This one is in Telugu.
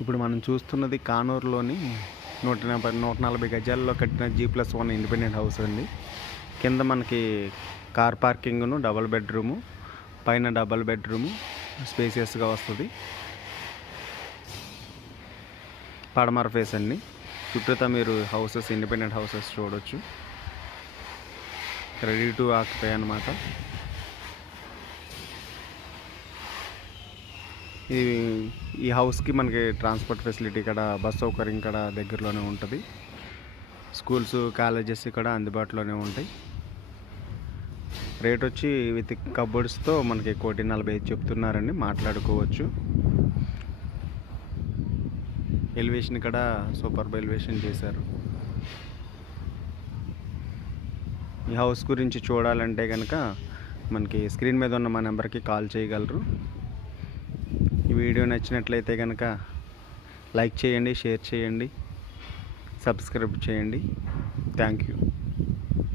ఇప్పుడు మనం చూస్తున్నది కానూరులోని 140 గజాల్లో కట్టిన G+1 ఇండిపెండెంట్ హౌస్ అండి. కింద మనకి కార్ పార్కింగ్ను, డబుల్ బెడ్రూము, పైన డబుల్ బెడ్రూము స్పేసియస్గా వస్తుంది. పడమర ఫేస్ అండి. చుట్టూతా మీరు హౌసెస్, ఇండిపెండెంట్ హౌసెస్ చూడొచ్చు. రెడీ టు ఆక్యుపై అన్నమాట. ఈ హౌస్కి మనకి ట్రాన్స్పోర్ట్ ఫెసిలిటీ ఇక్కడ, బస్ సౌకర్యం ఇక్కడ దగ్గరలోనే ఉంటుంది. స్కూల్స్, కాలేజెస్ ఇక్కడ అందుబాటులోనే ఉంటాయి. రేట్ వచ్చి విత్ కబోర్డ్స్తో మనకి 1,45,00,000 చెప్తున్నారండి, మాట్లాడుకోవచ్చు. ఎలివేషన్ ఇక్కడ సూపర్బ్ ఎలివేషన్ చేశారు. ఈ హౌస్ గురించి చూడాలంటే కనుక మనకి స్క్రీన్ మీద ఉన్న మా నెంబర్కి కాల్ చేయగలరు. ఈ వీడియో నచ్చినట్లయితే కనుక లైక్ చేయండి, షేర్ చేయండి, సబ్స్క్రైబ్ చేయండి. Thank you.